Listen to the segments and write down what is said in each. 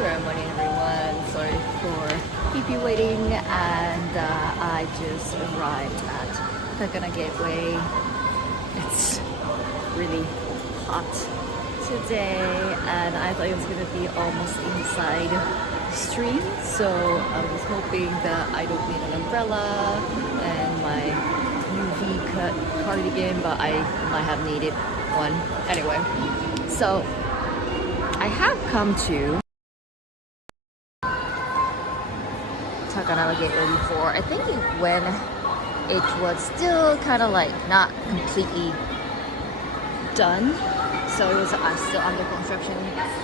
Good morning, everyone. Sorry for keep you waiting, and I just arrived at Takanawa Gateway. It's really hot today, and I thought it was gonna be almost inside the street. So I was hoping that I don't need an umbrella and my UV cut cardigan, but I might have needed one anyway. So I have come to Takanawa Gateway before. I think when it was still kind of like not completely done, so it was still under construction.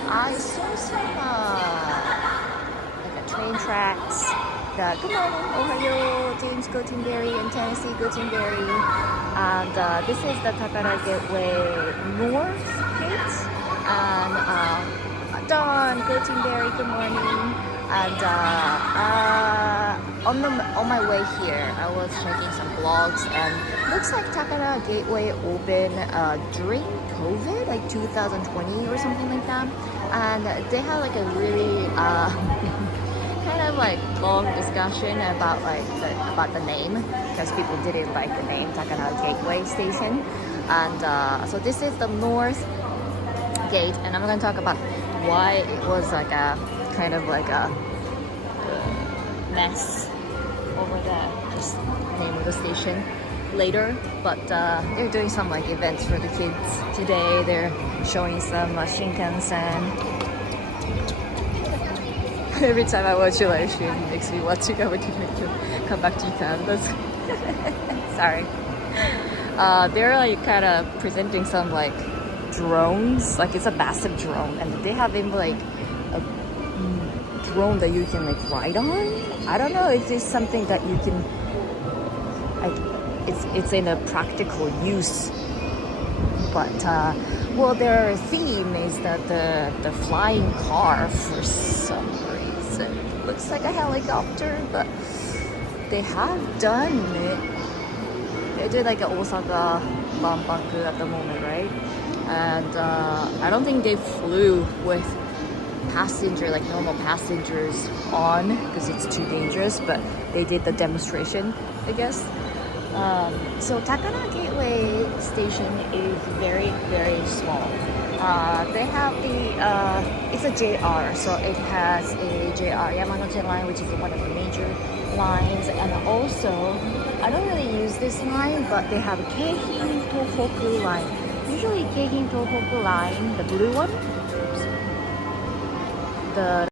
I saw some like a train tracks. Good morning, Ohio, James Gothenberry and Tennessee Gothenberry. And this is the Takanawa Gateway North Gate. And Dawn, Gothenberry, good morning. And on my way here, I was checking some blogs, and looks like Takanawa Gateway opened during COVID, like 2020 or something like that. And they had like a really kind of like long discussion about about the name, because people didn't like the name Takanawa Gateway Station. And so this is the North Gate, and I'm going to talk about why it was like a kind of like a mess over the name of the station later. But they're doing some like events for the kids today. They're showing some Shinkansen. Every time I watch a live stream, it makes me want to come back to Japan. That's sorry. They're like kind of presenting some like drones, like it's a massive drone, and they have in like a drone that you can like ride on. I don't know if it's something that you can like it's in a practical use, but well, their theme is that the flying car for some reason looks like a helicopter, but they have done it. They did like an Osaka Banpaku at the moment, right? And I don't think they flew with passenger, like normal passengers on, because it's too dangerous, but they did the demonstration, I guess. So Takanawa Gateway Station is very, very small. They have it's a JR, so it has a JR Yamanote line, which is one of the major lines, and also, I don't really use this line, but they have a Keihin Tohoku line. Usually Keihin Tohoku line, the blue one, the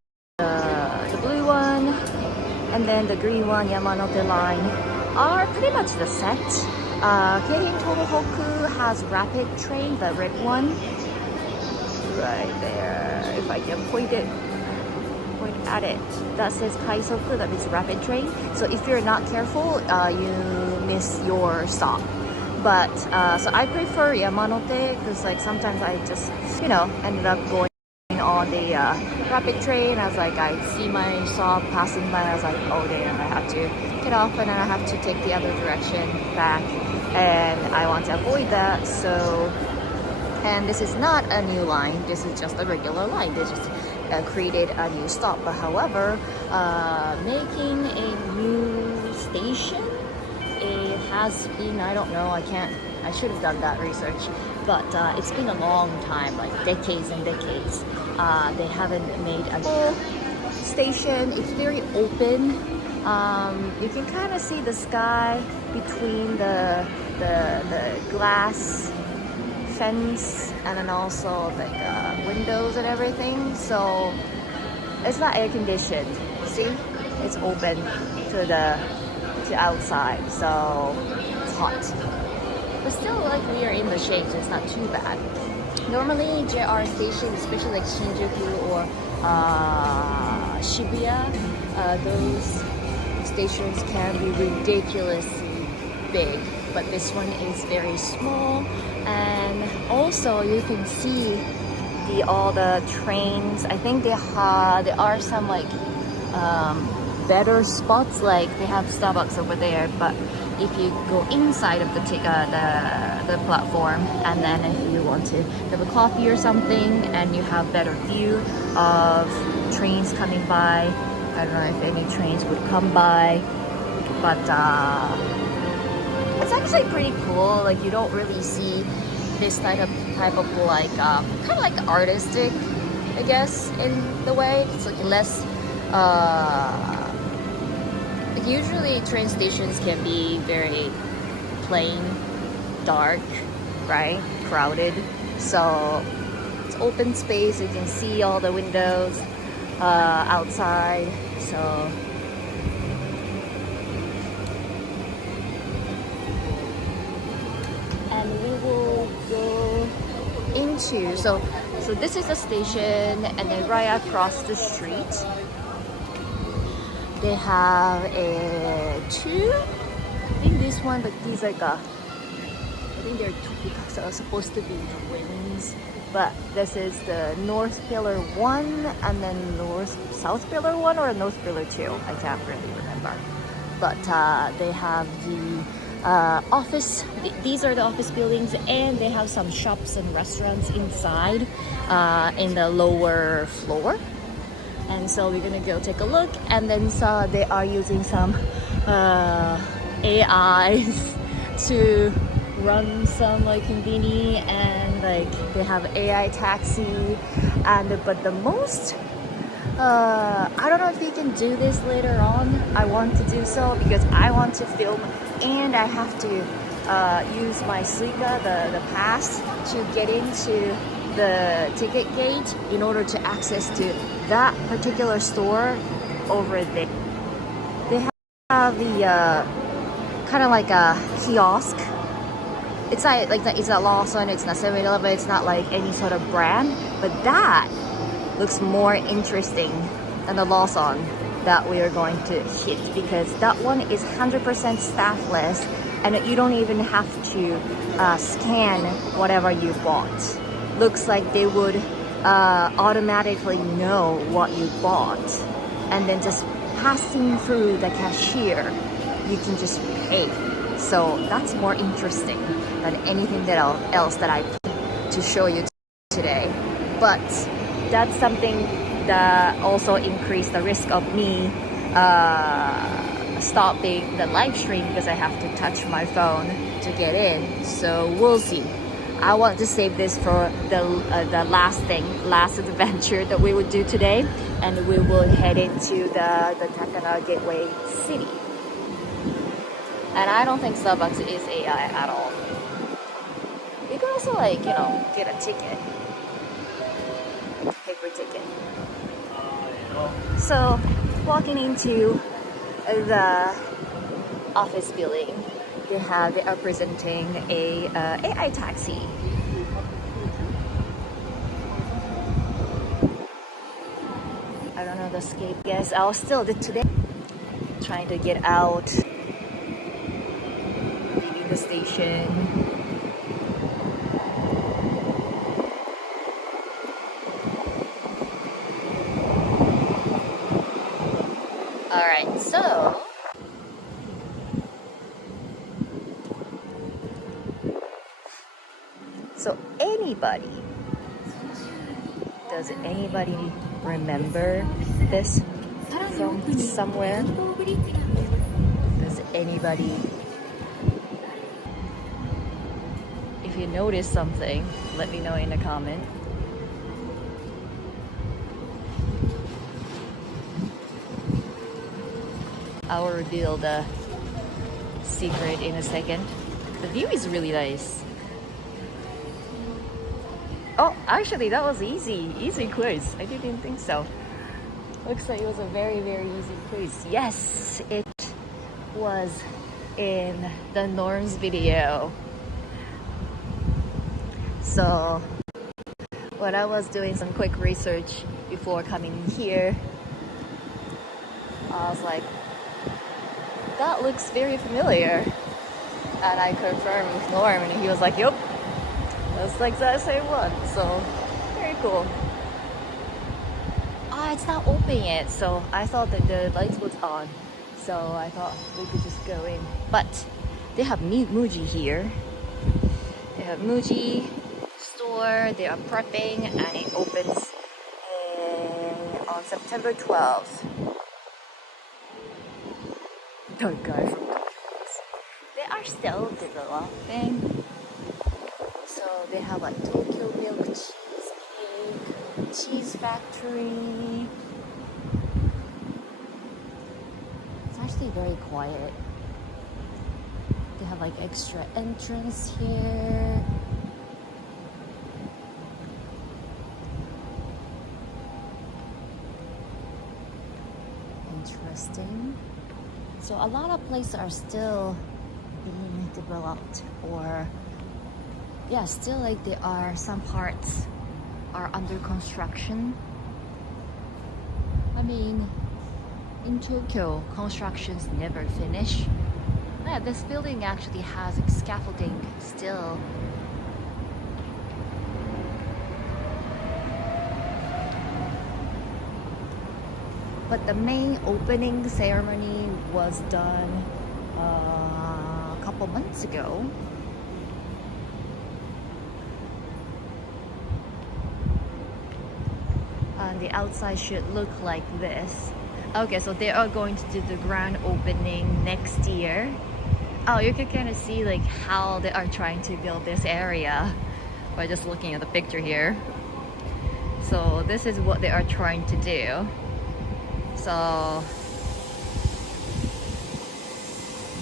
blue one, and then the green one, Yamanote line, are pretty much the set. Keihin Tohoku has rapid train, the red one, right there. If I can point at it, that says Kaisoku, that means rapid train. So if you're not careful, you miss your stop. But so I prefer Yamanote, because like sometimes I just ended up going on the rapid train. I was like, I see my stop passing by, I was like, oh damn, I have to get off, and then I have to take the other direction back, and I want to avoid that. So, and this is not a new line, this is just a regular line. They just created a new stop. But however, making a new station, it has been, I don't know, I should have done that research, but it's been a long time, like decades and decades. They haven't made a full station. It's very open. You can kind of see the sky between the glass fence, and then also like windows and everything. So it's not air conditioned. See, it's open to outside, so it's hot. But still, like, we are in the shade, so it's not too bad. Normally, JR stations, especially like Shinjuku or Shibuya, those stations can be ridiculously big, but this one is very small. And also, you can see all the trains. I think there are some like better spots, like they have Starbucks over there, but if you go inside of the platform, and then if you want to have a coffee or something, and you have better view of trains coming by. I don't know if any trains would come by, but it's actually pretty cool. Like you don't really see this type of like kind of like artistic, I guess, in the way. It's like less like usually train stations can be very plain, dark, right? Crowded. So it's open space, you can see all the windows outside. So and we will go into so this is the station, and then right across the street they have a two, I think this one, but these like I think they're supposed to be twins, but this is the North Pillar 1 and then South Pillar 1 or North Pillar 2, I can't really remember, but they have the office, these are the office buildings, and they have some shops and restaurants inside in the lower floor. And so we're gonna go take a look, and then they are using some AIs to run some like conveni, and like they have AI taxi, and but the most I don't know if you can do this later on. I want to do so because I want to film, and I have to use my Suica, the pass, to get into the ticket gate in order to access to that particular store over there. They have the kind of like a kiosk. It's not like it's not Lawson, it's not 7-Eleven, it's not like any sort of brand, but that looks more interesting than the Lawson that we are going to hit, because that one is 100% staffless, and you don't even have to scan whatever you bought. Looks like they would automatically know what you bought, and then just passing through the cashier, you can just pay. So that's more interesting than anything else that I plan to show you today. But that's something that also increased the risk of me stopping the live stream because I have to touch my phone to get in. So we'll see. I want to save this for the last adventure that we would do today, and we will head into the Takanawa Gateway City. And I don't think Starbucks is AI at all. You can also like, you know, get a ticket. Paper ticket. So walking into the office building, they are presenting a AI taxi. I don't know the escape. Yes, I was still today trying to get out, leaving the station. Alright, so does anybody remember this from somewhere? Does anybody, if you notice something, let me know in a comment. I will reveal the secret in a second. The view is really nice. Oh, actually that was easy quiz. I didn't think so. Looks like it was a very easy quiz. Yes, it was in the norms video. So when I was doing some quick research before coming here, I was like, that looks very familiar. And I confirmed with Norm, and he was like, yup, that's like the same one. So very cool. It's not open yet, so I thought that the lights was on, so I thought we could just go in. But they have Muji here. They have Muji store. They are prepping, and it opens on September 12th. The guy from they are still developing. So they have like Tokyo Milk Cheesecake, Cheese Factory. It's actually very quiet. They have like extra entrance here. Interesting. So a lot of places are still being developed, or yeah, still like there are some parts are under construction. I mean, in Tokyo, constructions never finish. Yeah, this building actually has scaffolding still. But the main opening ceremony was done a couple months ago. And the outside should look like this. Okay, so they are going to do the grand opening next year. Oh, you can kind of see like how they are trying to build this area by just looking at the picture here. So this is what they are trying to do. So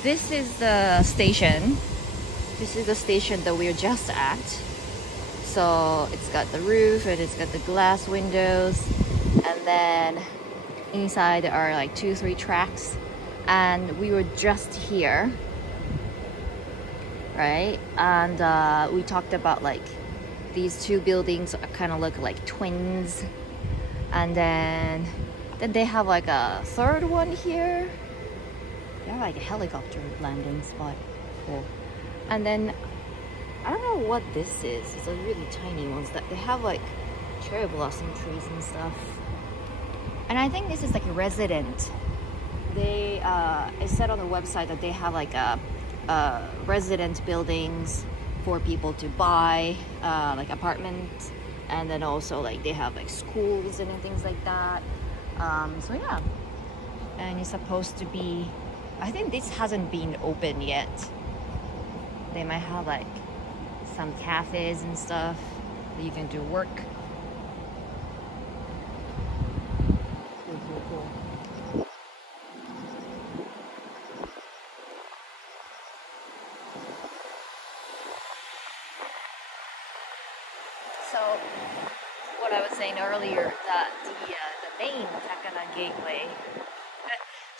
this is the station. This is the station that we're just at. So it's got the roof and it's got the glass windows, and then inside there are like 2-3 tracks, and we were just here, right? And we talked about like these two buildings kind of look like twins, and then they have like a third one here. They have like a helicopter landing spot. Cool. And then I don't know what this is. It's a really tiny ones that they have like cherry blossom trees and stuff. And I think this is like a resident. They it said on the website that they have like a resident buildings for people to buy, like apartments, and then also like they have like schools and things like that. So yeah, and it's supposed to be, I think this hasn't been open yet. They might have like some cafes and stuff that you can do work. Cool. So what I was saying earlier, that the name Takanawa Gateway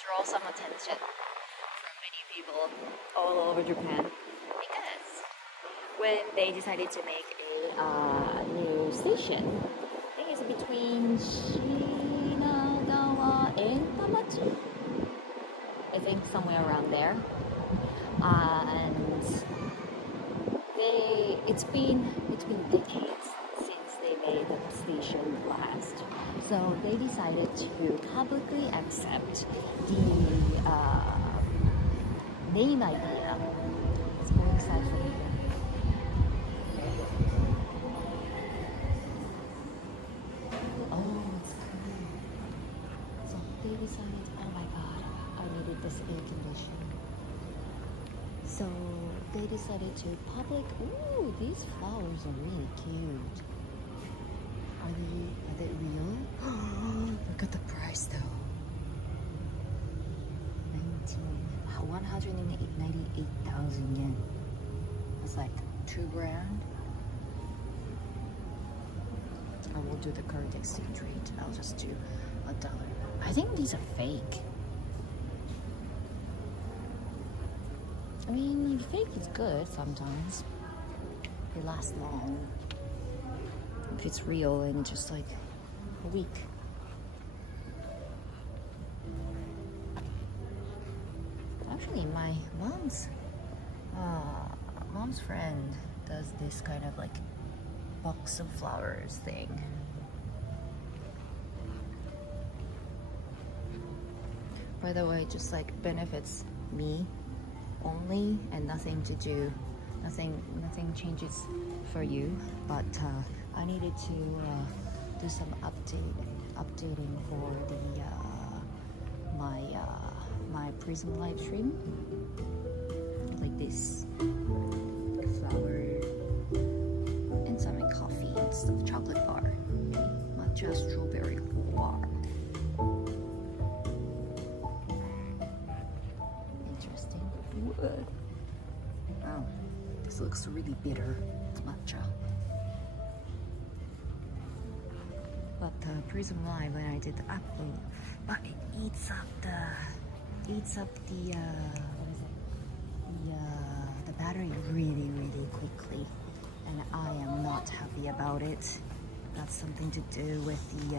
draws some attention from many people all over Japan, because when they decided to make a new station, I think it's between Shinagawa and Tamachi, I think somewhere around there, and it's been decades since they made the station last. So they decided to publicly accept the name idea. It's very exciting. Oh, it's cool. So they decided, oh my god, I needed this air conditioning. So they decided to ooh, these flowers are really cute. Are they real? Look at the price though. 198,000 yen. That's like $2,000. I will do the current exchange rate. I'll just do $1. I think these are fake. I mean, fake is good sometimes. They last long. If it's real and just like a week. Actually, my mom's friend does this kind of like box of flowers thing. By the way, just like benefits me only, and nothing changes for you, but I needed to do some updating for the my Prism live stream, like this flower and some coffee and stuff, chocolate bar, matcha strawberry bar. Interesting. Oh, this looks really bitter. Matcha. But the Prism Live, when I did the upload, but it eats up the the battery really quickly, and I am not happy about it. That's something to do with the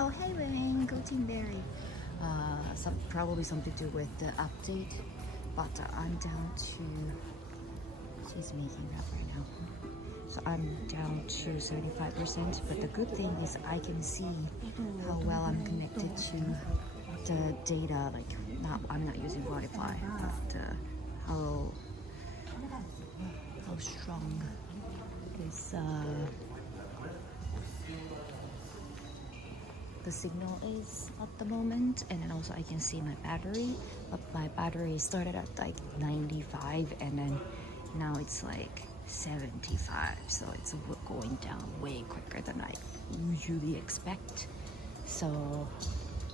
oh hey Wing, go Team Berry. Probably something to do with the update, but I'm down to, she's making that right now, so I'm down to 75%. But the good thing is I can see how well I'm connected to the data, like I'm not using Wi-Fi, but how strong this the signal is at the moment. And then also I can see my battery, but my battery started at like 95 and then now it's like 75, so it's going down way quicker than I usually expect. So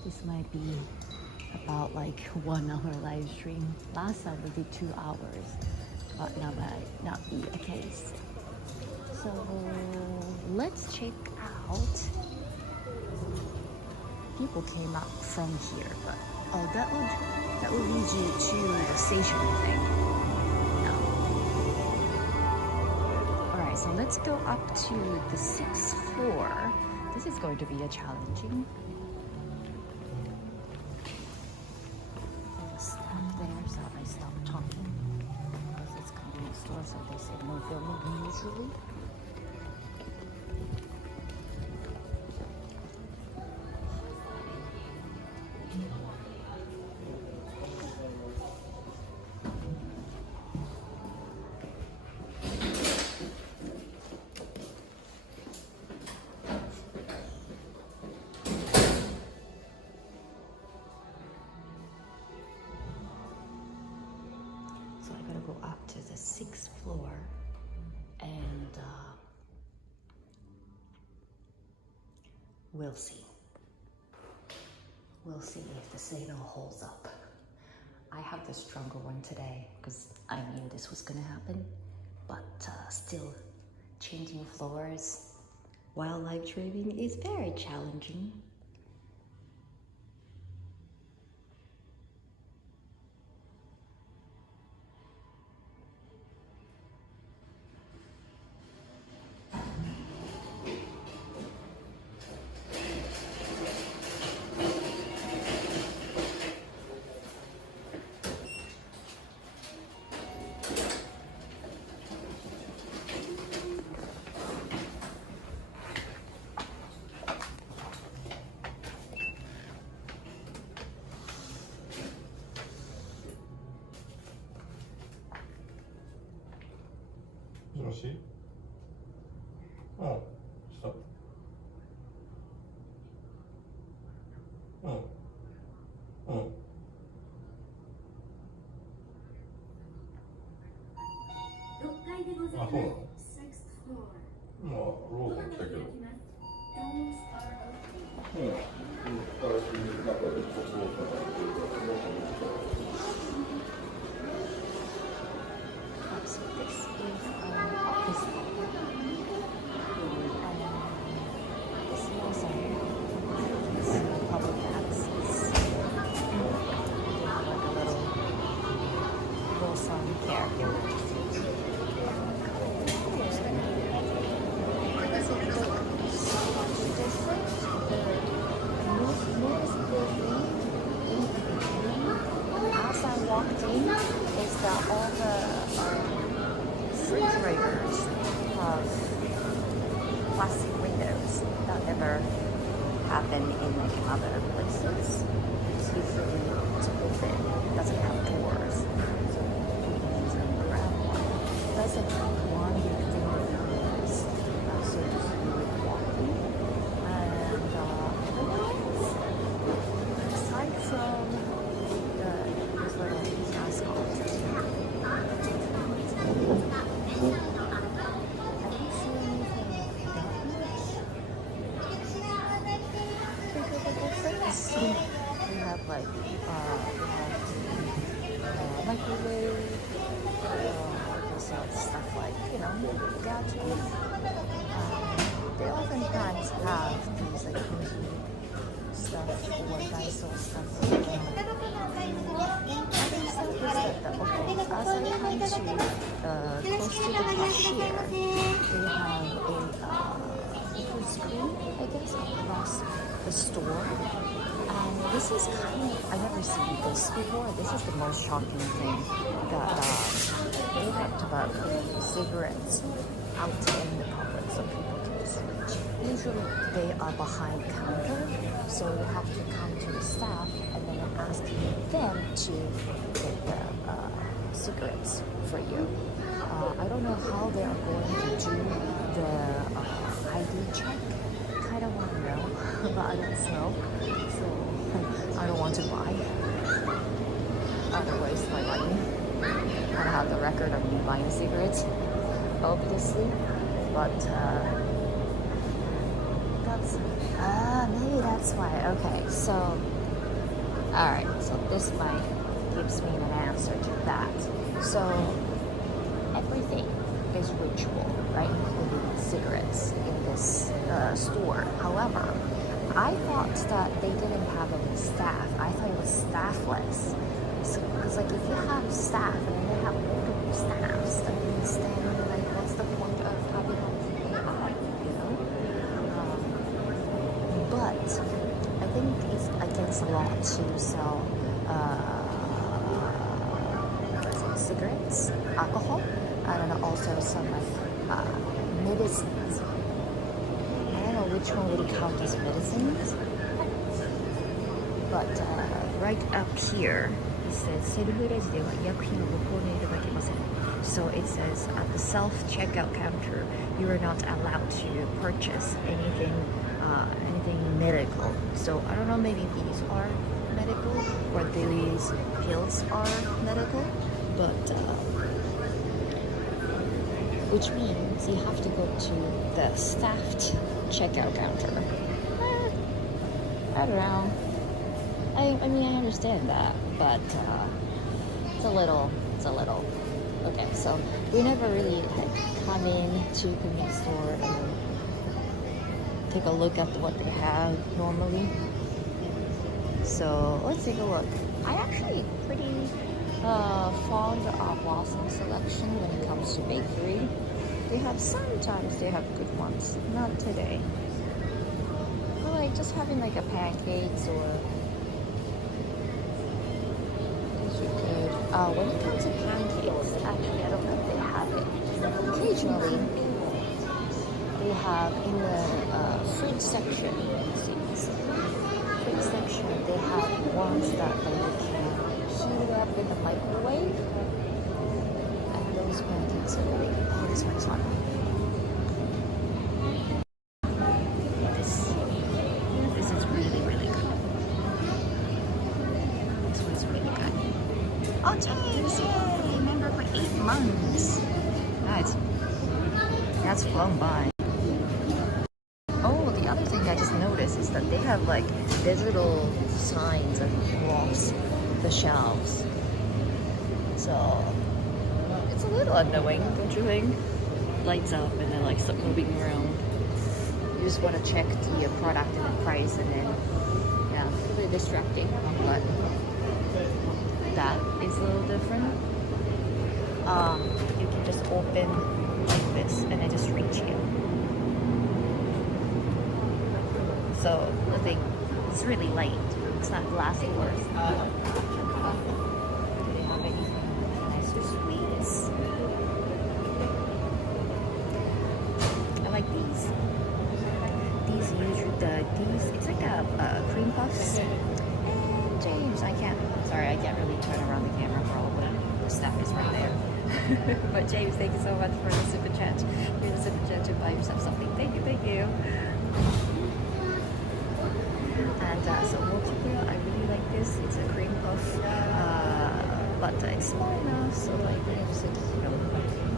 this might be about like 1 hour live stream. Last time we did 2 hours, but now might not be the case. So let's check out. People came up from here, but oh, that would lead you to the station, I think. No. All right, so let's go up to the 6th floor. This is going to be a challenging. I'll stop there, so I stop talking because it's convenience store, so they say no filming usually. So I gotta go up to the 6th floor and we'll see. We'll see if the signal holds up. I have the stronger one today because I knew this was gonna happen, but still changing floors while live streaming is very challenging. Yoshi? Oh, stop. Oh. Oh. 6階でございます。あ、そうなの？ Sixth floor. まあ、ローソン来たけど。Doors are opening. うん。新しい中でここを探してるから、ローソンに来たら。 So this is office. This is also public access. Like a little song here. As I walked in, is that all the refrigerators have plastic windows that never happen in like other places. It's usually it's open, it doesn't have doors. So you can easily grab one. That's like one big thing with numbers. So just really walking. this. We have like microwave, just stuff like, you know, gadgets. They oftentimes have these like cozy stuff or Daiso stuff. Other stuff is that okay, as I come to close to the cashier, they have a screen, I guess, across the store. And this is kind of, I never seen this before. This is the most shocking thing that they talked about putting cigarettes out in the public so people can just reach. Usually they are behind the counter, so you have to come to the staff and then ask them to get the cigarettes for you. I don't know how they are going to do the ID check. Kind of want to know, but I don't smoke, so I don't want to buy. I don't waste my money. I don't have the record of me buying cigarettes, obviously, but that's maybe that's why. Okay, so all right, so this might gives me an answer to that. So everything is ritual, right? Including cigarettes in this store. However, I thought that they didn't have any staff. I thought it was staffless. Because like if you have staff and then they have multiple staffs, that means then like what's the point of having all the AI, you know? But I think it's against the law to sell cigarettes, alcohol, and then also some like medicines. I don't know which one would count as medicines, but right up here it says セルフレジでは医薬品をご購入いただけません. So it says at the self-checkout counter you are not allowed to purchase anything medical. So I don't know, maybe these are medical or these pills are medical, but which means you have to go to the staffed checkout counter. I don't know. I mean, I understand that, but it's a little. Okay, so we never really come in to a convenience store and take a look at what they have normally. So let's take a look. I actually pretty fond of Blossom selection when it comes to bakery. Sometimes they have good ones. Not today. But like just having like a pancakes or when it comes to pancakes, actually I don't know if they have it. Occasionally they have in the fruit section. Fruit section they have ones that you can heat up in the microwave, and those pancakes are really. Oh, this one's fun. This is really good. This one's really good. Oh, James! Yay! Member for 8 months. Nice. That's flown by. Oh, the other thing I just noticed is that they have like digital signs across the shelves. So it's a little annoying, don't you think? Lights up and then like start moving around. You just want to check the product and the price, and then yeah, it's a bit distracting. But that is a little different. You can just open like this and it just reach you. So the thing, it's really light. It's not glass doors. Do they have anything nice or sweets? I like these. These it's like a cream puffs. And James, I can't really turn around the camera for all the stuff is right there. But James, thank you so much for the super chat. Here's the super chat to buy yourself something. Thank you. And so multiple, I really like this. It's a cream puff, but it's small enough, so like you just like,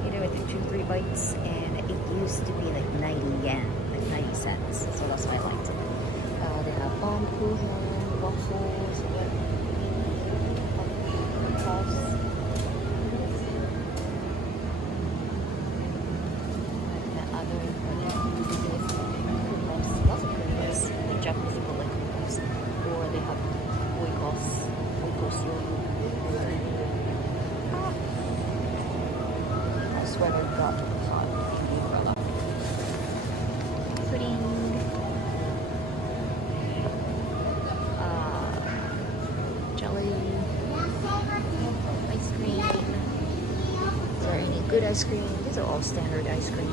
eat it with 2-3 bites, and it used to be like 90 yen, like 90 cents. So that's why I liked it. They have Kuchen, waffles, puffs. And the other puffs, lots of puffs. I think Japanese people like puffs. Or they have oikos, I swear I got the hot umbrella. Pudding. Jelly. Ice cream. Is there any good ice cream? These are all standard ice cream.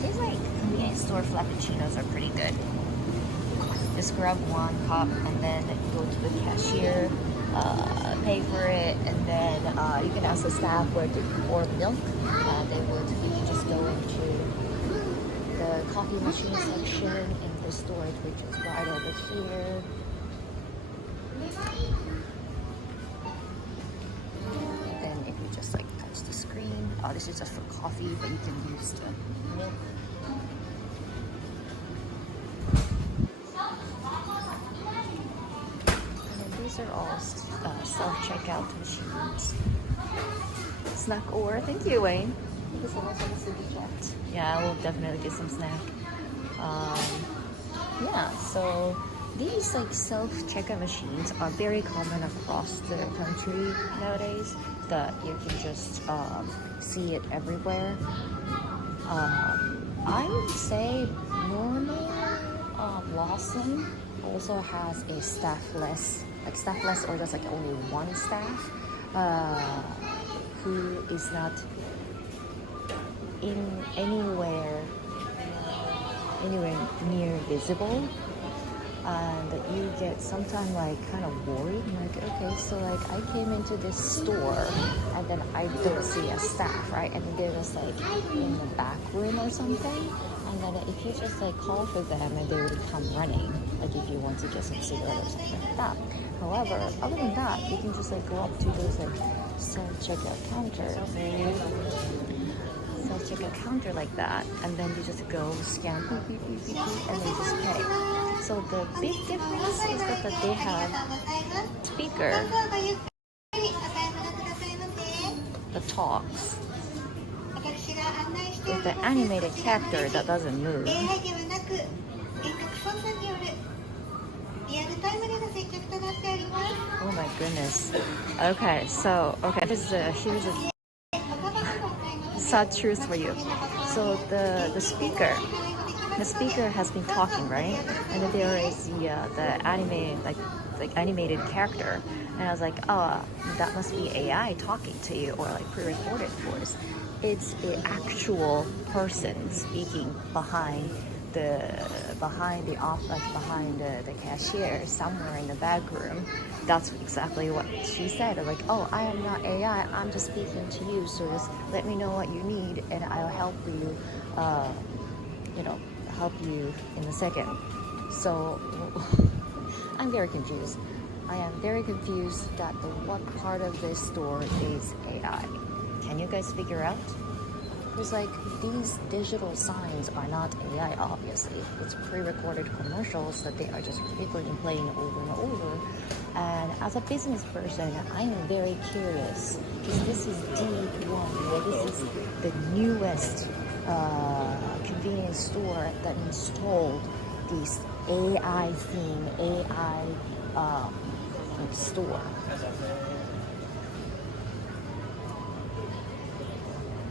These like convenience store frappuccinos are pretty good. Just grab one cup and then go to the cashier, pay for it, and then you can ask the staff where to pour milk. They will. You can just go into the coffee machine section in the storage, which is right over here. And then if you just like touch the screen, this is just for coffee, but you can use the milk. These are all self-checkout machines. Snack or thank you, Wayne. Thank you so much for the super chat. Yeah, I will definitely get some snack. Yeah, so these like self-checkout machines are very common across the country nowadays. That you can just see it everywhere. I would say normal Lawson also has a staffless or just like only one staff who is not in anywhere near visible, and you get sometimes like kind of worried, like, okay, so like I came into this store and then I don't see a staff, right? And they're just like in the back room or something, and then if you just like call for them and they would come running, like if you want to get some cigarette or something like that. However, other than that, you can just like go up to those like self-checkout counter like that, and then you just go scan beep, beep, beep, beep, beep, and then just pay. So the big difference is that they have speaker that talks with the animated character that doesn't move. Oh my goodness. Okay, so this is a huge sad truth for you. So the speaker has been talking, right? And then there is the animated character, and I was like, oh, that must be AI talking to you, or like pre-recorded voice. It's an actual person speaking behind the cashier somewhere in the back room. That's exactly what she said. I'm like, oh, I am not AI, I'm just speaking to you, so just let me know what you need and I'll help you in a second. So I'm very confused. I am very confused that what part of this store is AI. Can you guys figure out? Because like these digital signs are not AI, obviously. It's pre-recorded commercials that they are just repeatedly playing over and over. And as a business person, I am very curious because this is D1, this is the newest convenience store that installed this AI theme, AI store.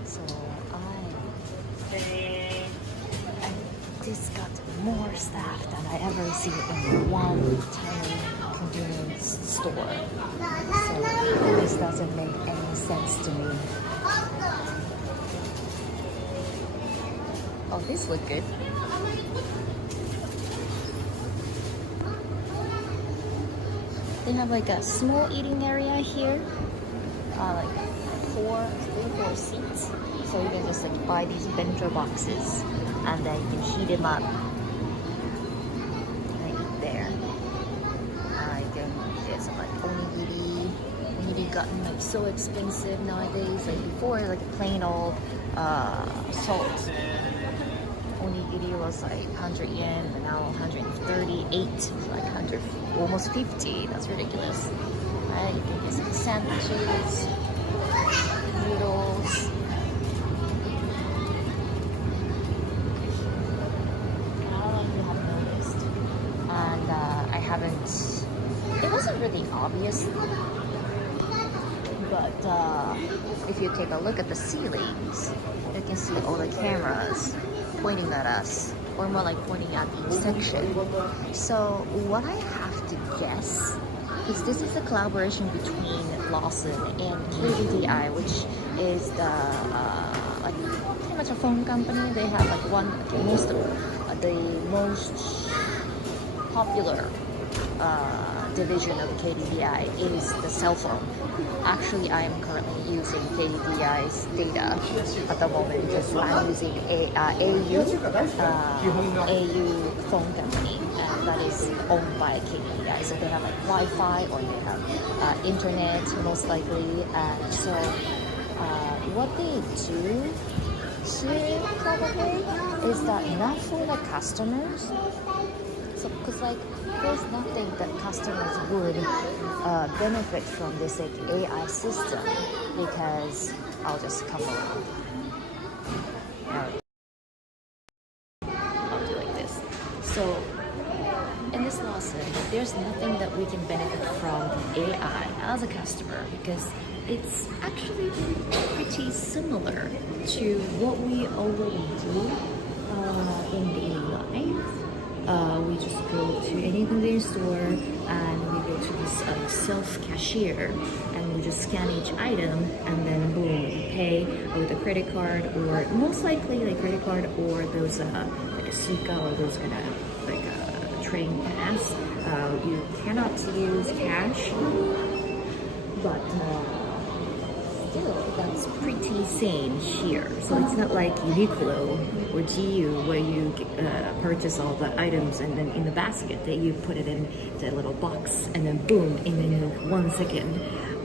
So this got more staff than I ever see in one tiny convenience store. So this doesn't make any sense to me. Oh, these look good. They have like a small eating area here, like 4 seats. So you can just like buy these bento boxes and then you can heat them up and eat there. You can get some like onigiri. Onigiri gotten like so expensive nowadays. Like before, like plain old salt onigiri. video was like 100 yen, but now 138, like 100, almost 50. That's ridiculous. Right? You can get some sandwiches, noodles. I don't know if you have noticed, and I haven't. It wasn't really obvious, but if you take a look at the ceilings, you can see all the cameras pointing at us, or more like pointing at the section. So what I have to guess is this is a collaboration between Lawson and KDDI, which is the like pretty much a phone company. They have like the most popular division of KDDI is the cell phone. Actually, I am currently using KDDI's data at the moment because I'm using AU phone company, and that is owned by KDDI. So they have like Wi-Fi, or they have internet most likely. And so what they do here probably is that not for the customers. So, because like there's nothing that customers would benefit from this like AI system, because I'll just come around. I'll do like this. So in this Lawson, there's nothing that we can benefit from AI as a customer, because it's actually pretty similar to what we already do in daily life. We just go to any convenience store and we go to this self-cashier, and we just scan each item, and then boom, we pay with a credit card, or most likely like credit card, or those like a Suica, or those kind of like train pass. You cannot use cash, but still, that's pretty same here. So it's not like Uniqlo or GU where you purchase all the items and then in the basket that you put it in the little box, and then boom, in 1 second,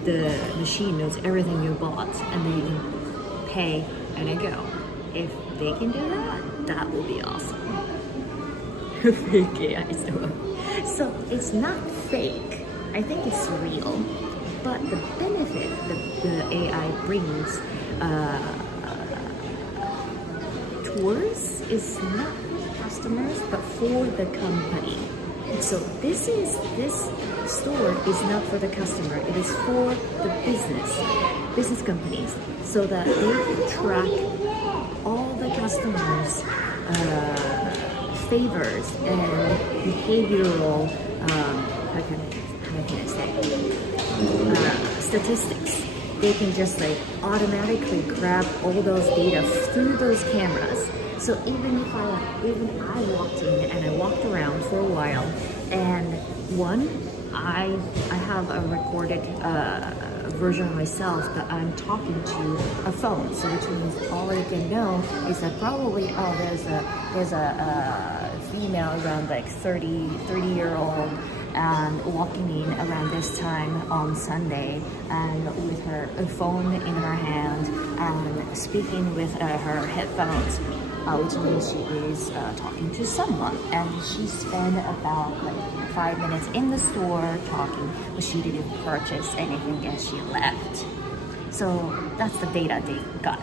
the machine knows everything you bought, and then you can pay and then go. If they can do that, that will be awesome. Fake AI, so it's not fake. I think it's real. But the benefit that the AI brings towards is not for the customers, but for the company. So this store is not for the customer. It is for the business companies, so that they can track all the customers' favors and behavioral. How can I say? Statistics. They can just like automatically grab all those data through those cameras. So even I walked in and I walked around for a while, and I have a recorded version of myself that I'm talking to a phone. So which means all I can know is that probably there's a female around like 30-year-old and walking in around this time on Sunday, and with her phone in her hand and speaking with her headphones, which means she is talking to someone. And she spent about like 5 minutes in the store talking, but she didn't purchase anything and she left. So that's the data they got.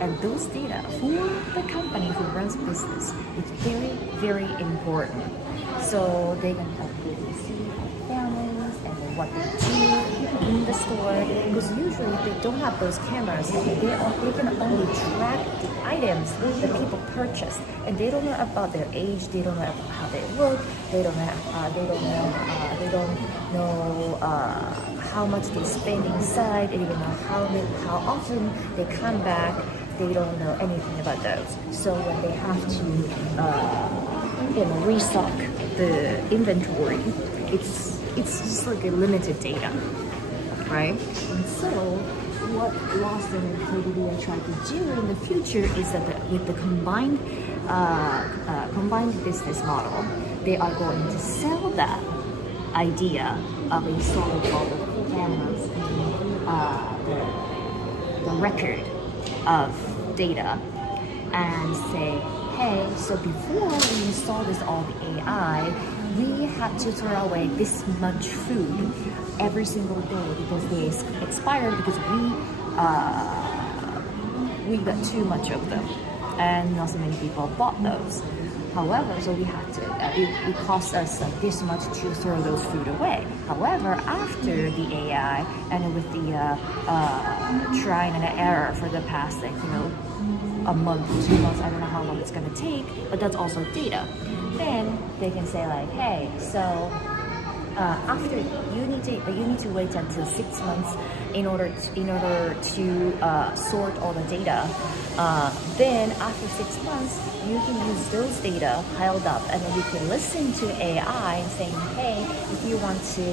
And those data for the company who runs business is very, very important. So they can completely see families and then what they do in the store. Because usually they don't have those cameras, they can only track the items that people purchase, and they don't know about their age, they don't know how they look, they don't know how much they spend inside, they don't know how often they come back. They don't know anything about those. So when they have to restock the inventory, it's just like a limited data, right? And so what Lawson and KDDI try to do in the future is that with the combined business model, they are going to sell that idea of installing all the cameras and the record of data, and say, hey, so before we installed all the AI, we had to throw away this much food every single day because they expired because we got too much of them, and not so many people bought those. However, so we had to, it cost us like this much to throw those food away. However, after the AI and with the trying and error for the past, like, a month, 2 months, I don't know how long it's gonna take, but that's also data. Then they can say like, hey, so after you need to wait until 6 months in order to sort all the data. Then after 6 months, you can use those data piled up, and then you can listen to AI and saying, hey, if you want to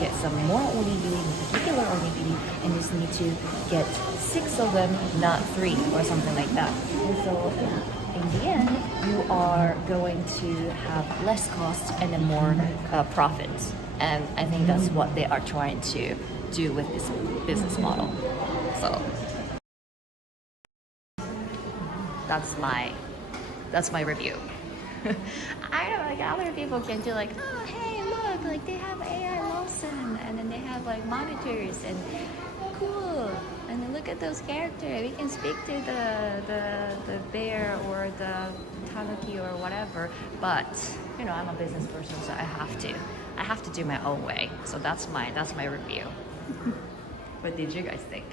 get some more onigiri, in particular onigiri, and you just need to get 6 of them, not 3, or something like that. And so in the end, you are going to have less cost and then more profits. And I think that's what they are trying to do with this business model. So that's my review. I don't know, like other people can do like, oh hey, look, like they have AI Lawson, and then they have like monitors, and cool. And then look at those characters. We can speak to the bear or the tanuki or whatever. But I'm a business person, so I have to do my own way. So that's my review. What did you guys think?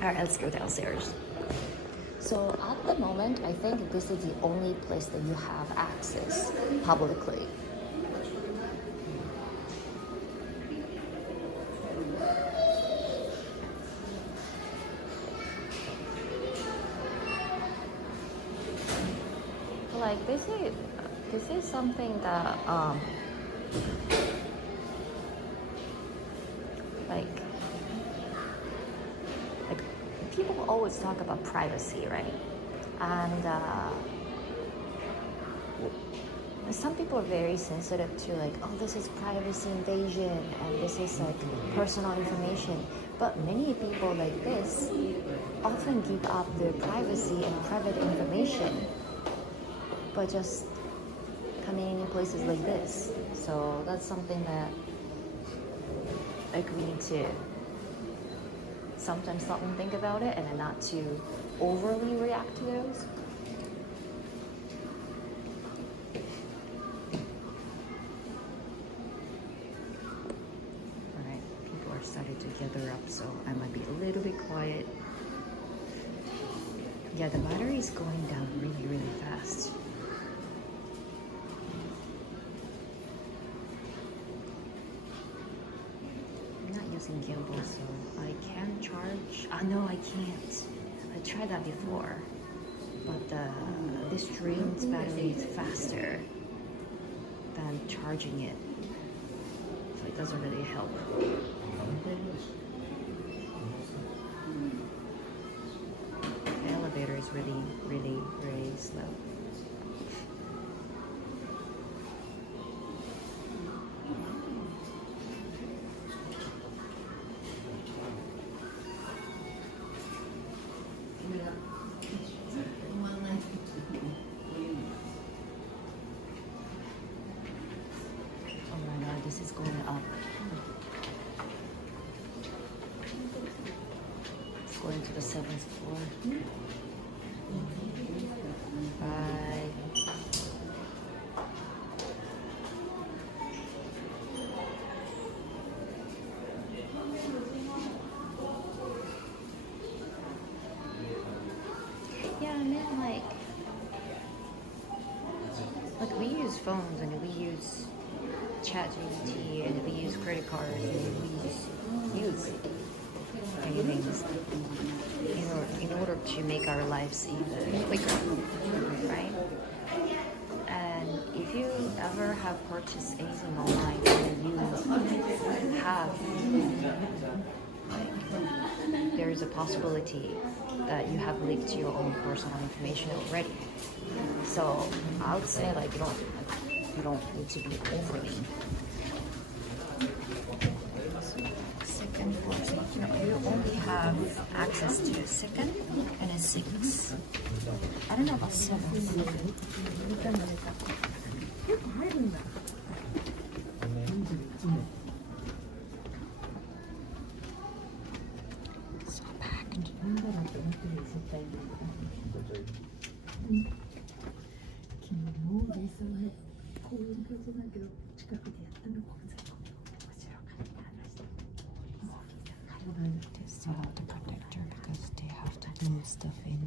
All right, let's go downstairs. So at the moment, I think this is the only place that you have access publicly. Like this is something that like people always talk about privacy, right? And some people are very sensitive to like, oh, this is privacy invasion and this is like personal information. But many people like this often give up their privacy and private information, but just coming in places like this. So that's something that like we need to sometimes stop and think about it, and then not to overly react to those. Alright, people are starting to gather up, so I might be a little bit quiet. Yeah, the battery is going down really, really fast. Using gimbal, so I can charge. No, I can't. I tried that before, but this drains battery is faster than charging it, so it doesn't really help. The elevator is really, really, really slow. This is going up. It's going to the 7th floor. Bye. Yeah, I meant like we use phones and we use ChatGPT and we use credit cards and we use many things in order to make our lives even quicker, right? And if you ever have purchased anything online and you have there is a possibility that you have leaked your own personal information already. So I would say like you don't need to be overly. second floor. So you only have access to second and a sixth. I don't know about seventh. So packed. This is the protector because they have to move stuff in.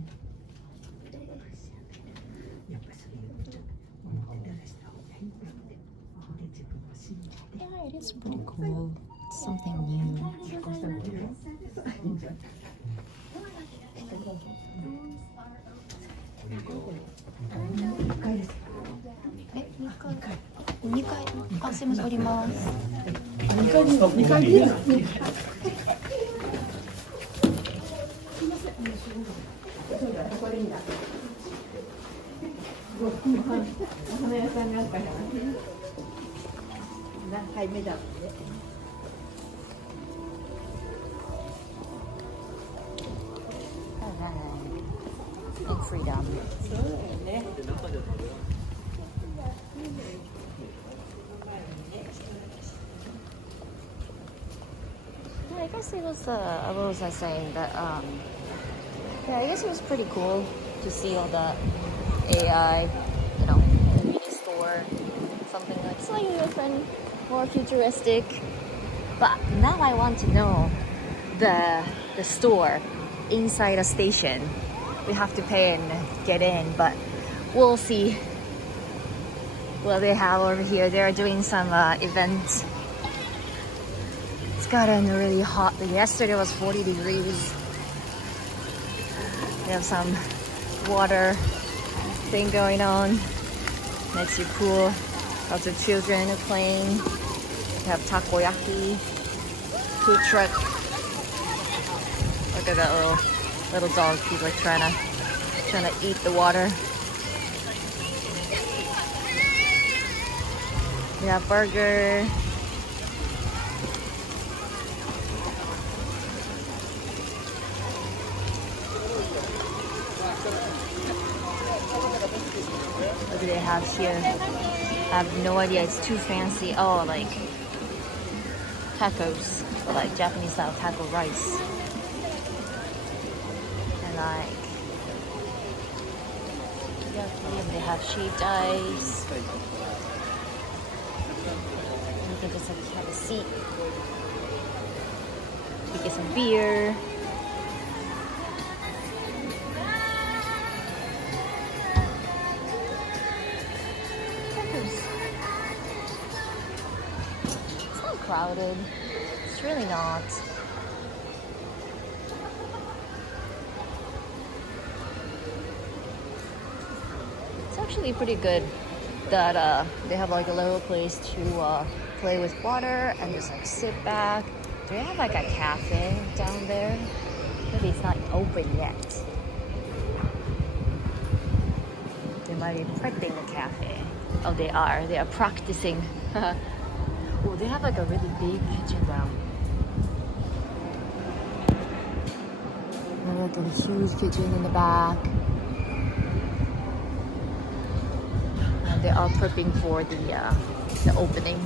Yeah, it is pretty cool. It's something new.2階。あ、すいません、降ります。2階です。お花屋さんがあったから。何回目だろうね。And freedom. Yeah, I guess it was what was I saying that yeah, I guess it was pretty cool to see all the AI, you know, in the store, something like slightly different, more futuristic. But now I want to know the store inside a station. We have to pay and get in, but we'll see what they have over here. They're doing some events. It's gotten really hot. Yesterday was 40 degrees. They have some water thing going on. Makes you cool. Lots of children are playing. They have takoyaki, food truck. Look at that little dog. He's like trying to eat the water. We have burger. What do they have here? I have no idea. It's too fancy. Oh, like tacos, like Japanese style taco rice. And like, yeah, they have shaved ice. You can just like have a seat. You get some beer. It's not crowded. It's really not. It's actually pretty good that they have like a little place to play with water and just like sit back. Do they have like a cafe down there? Maybe it's not open yet. They might be prepping the cafe. Oh, they are. They are practicing. Oh, they have like a really big kitchen down. And like a huge kitchen in the back. And they are prepping for the opening.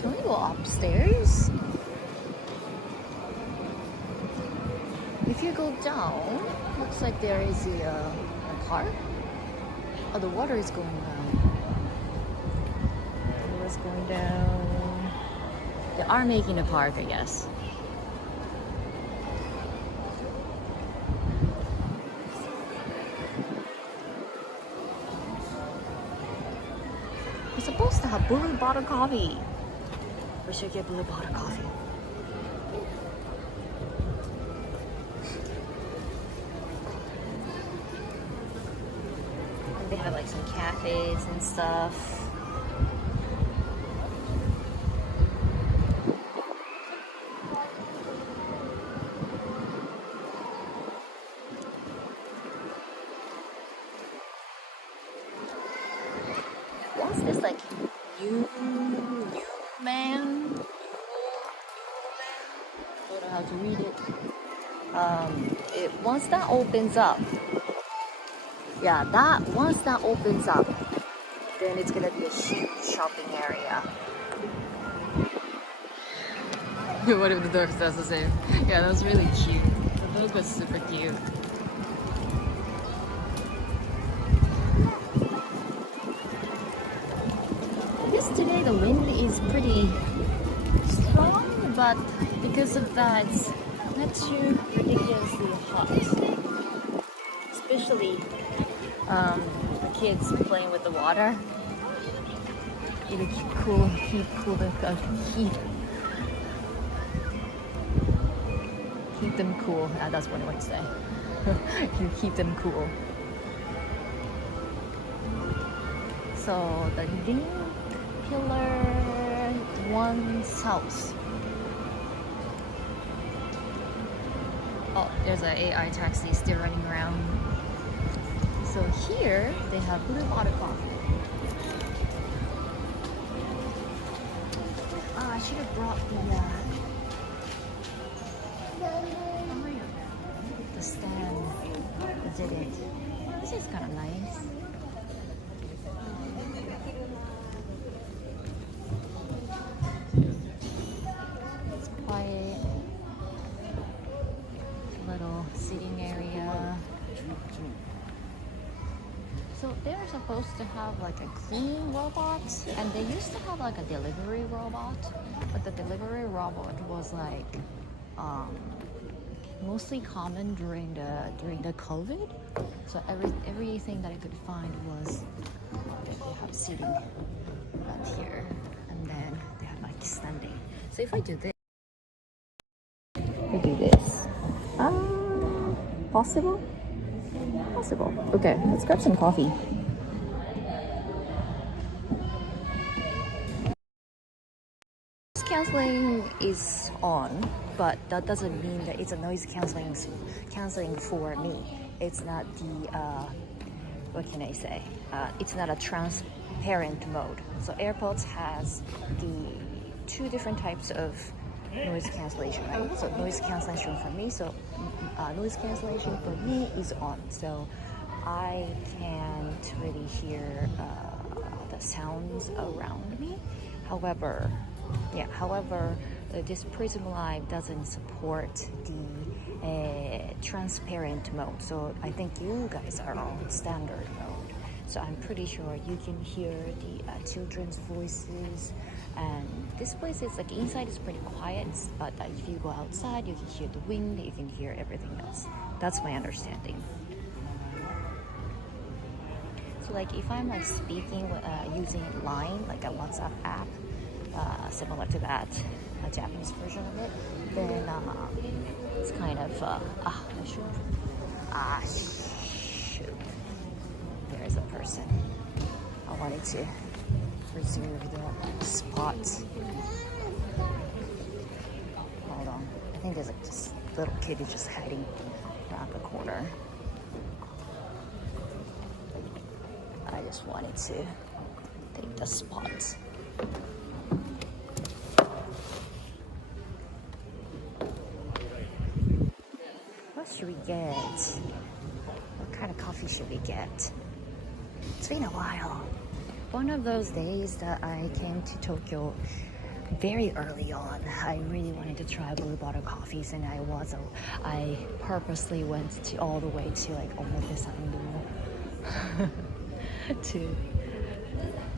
Can we go upstairs? If you go down, looks like there is a park. Oh, the water is going down. The water is going down. They are making a park, I guess. We're supposed to have blue bottle coffee. We should get blue bottle coffee. And they have like some cafes and stuff. man. Don't know how to read it. Once that opens up, once that opens up, then it's gonna be a huge shopping area. What if the dog does the same? Yeah, that was really cute. The dog was super cute. I guess today the wind is pretty strong, but because of that, it's not too ridiculously hot. Especially the kids playing with the water. It'll keep them cool. That's what I want to say. You keep them cool. So the Link Pillar 1 South. Oh, there's an AI taxi still running around. So here they have blue water coffee. I should have brought the stand. I didn't. This is kind of nice. It's quiet. Little sitting area. So they're supposed to have like a cleaning robot, and they used to have like a delivery robot, but the delivery robot was like mostly common during the COVID. So everything that I could find was they have seating right here, and then they have like standing. So if I do this, possible? Possible. Okay, let's grab some coffee. Noise cancelling is on, but that doesn't mean that it's a noise cancelling for me. It's not the what can I say? It's not a transparent mode. So AirPods has the two different types of noise cancellation, right? So noise cancellation for me, noise cancellation for me is on, so I can't really hear the sounds around me. However, this Prism Live doesn't support the transparent mode, so I think you guys are on standard mode. So I'm pretty sure you can hear the children's voices. And this place is like inside is pretty quiet, but if you go outside, you can hear the wind, you can hear everything else. That's my understanding. So like if I'm like speaking using Line, like a WhatsApp app, similar to that, a Japanese version of it, then it's kind of shoot. There is a person. I wanted to reserve the spot. Hold on. I think there's like this little kid who's just hiding around the corner. I just wanted to take the spot. What should we get? What kind of coffee should we get? It's been a while. One of those days that I came to Tokyo very early on, I really wanted to try blue bottle coffees, and I purposely went all the way to like Omotesando to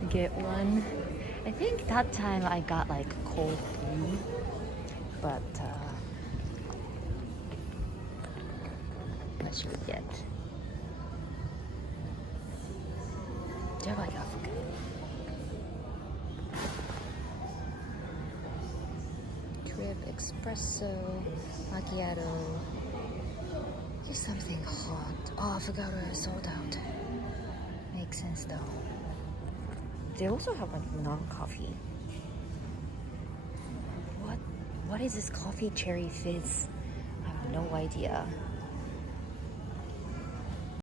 get one. I think that time I got like cold brew, but what should we get? Do you have like a crib espresso macchiato? Just something hot. Oh, I forgot I sold out. Makes sense though. They also have like non-coffee. What is this coffee cherry fizz? I have no idea.